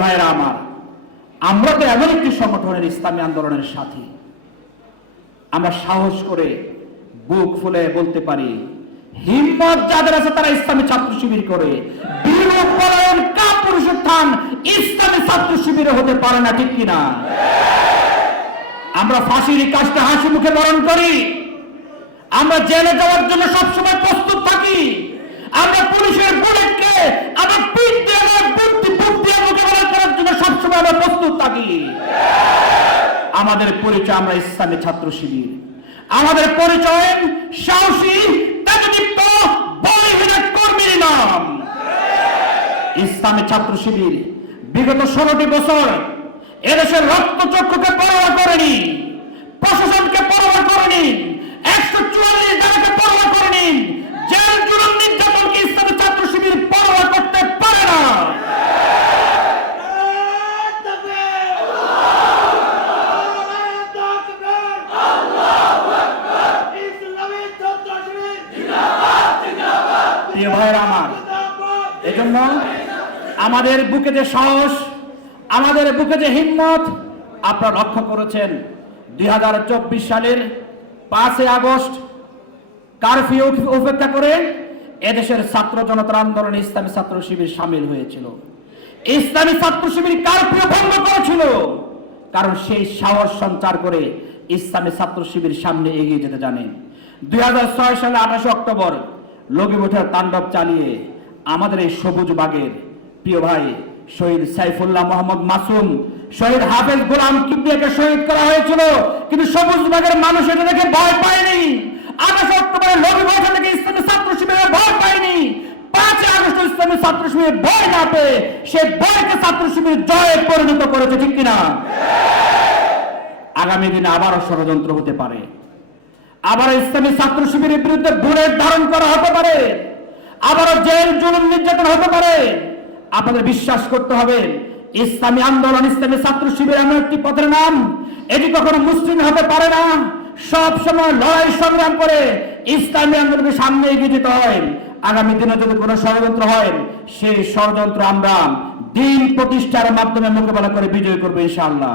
ভাইরা আমার, আমরা তো এমন একটি সংগঠনের ইসলামী আন্দোলনের সাথে আমরা সাহস করে বুক ফুলে বলতে পারি, হিম্মত যাদের আছে তারা ইসলামী ছাত্র শিবির করে, বিরূপ পলায়ন কাপুরুষোত্থান ইসলামী ছাত্র শিবিরে হতে পারে না, ঠিক কিনা? আমরা ফাঁসির কাজটা হাসি মুখে বরণ করি, আমরা জেলে যাওয়ার জন্য সবসময় প্রস্তুত থাকি, আমরা পুলিশের বুলেটকে আমরা পিঠ দিয়ে বুক দিয়ে মোকাবেলা করার জন্য সবসময় আমরা প্রস্তুত থাকি। আমাদের পরিচয় আমরা ইসলামী ছাত্র শিবির, আমাদের পরিচয় সাহসী তেজদীপ্ত বলিহীন কর্মীর নাম ইসলামী ছাত্র শিবির। বিগত 16টি বছর এদেশের রক্তচক্ষুকে পরোয়া করেনি, প্রশাসনকে পরোয়া করেনি, 144 জনকে পরোয়া করেনি, জেল জুলুম নির্যাতনকে ইসলামী ছাত্র শিবির পরোয়া করতে পারে না। প্রিয় ভাইয়েরা আমার, এজন্য আমাদের বুকে যে সাহস, আমাদের বুকে যে হিম্মত আপনারা লক্ষ্য করেছেন। 2024 সালের 5 আগস্ট কারফিউ উপেক্ষা করে এদেশের ছাত্র জনতার আন্দোলনে ইসলামী ছাত্র শিবির সামিল হয়েছিল। ইসলামী ছাত্র শিবির কারফিউ ভঙ্গ করেছিল, কারণ সেই সাহস সঞ্চার করে ইসলামী ছাত্র শিবির সামনে এগিয়ে যেতে জানেন। 2006 সালে 28 অক্টোবর লগিমঠের তাণ্ডব চালিয়ে আমাদের এই সবুজ বাগের প্রিয় ভাই শহীদ সাইফুল্লাহ মোহাম্মদ মাসুম, শহীদ হাফেজ গোলাম কিবরিয়াকে শহীদ করা হয়েছিল, কিন্তু সবুজ বাগের মানুষ এটা দেখে ভয় পায়নি। 28 অক্টোবরে লগিমঠ থেকে ইসলামী ছাত্র শিবিরের ভয় পায়নি। 5 আগস্ট ইসলামী ছাত্র শিবিরের ভয় না পেয়ে সে ভয়কে ছাত্র শিবির জয়ে পরিণত করেছে, ঠিক কিনা? আগামী দিনে আবারও ষড়যন্ত্র হতে পারে, আবার ইসলামী ছাত্র শিবিরের বিরুদ্ধে বুলেট ধারণ করা হতে পারে, আবারও জেল জুলুম নির্যাতন হতে পারে। আপনাদের বিশ্বাস করতে হবে, ইসলামী আন্দোলন, ইসলামী ছাত্র শিবির এমন একটি পথের নাম, এটি কখনো মুসলিম হতে পারে না। সব সময় লড়াই সংগ্রাম করে ইসলামী আন্দোলনের সামনে এগিয়ে যেতে হয়। আগামী দিনে যদি কোনো ষড়যন্ত্র হয়, সেই ষড়যন্ত্র আমরা দিন প্রতিষ্ঠার মাধ্যমে মোকাবেলা করে বিজয় করবো ইনশাআল্লাহ।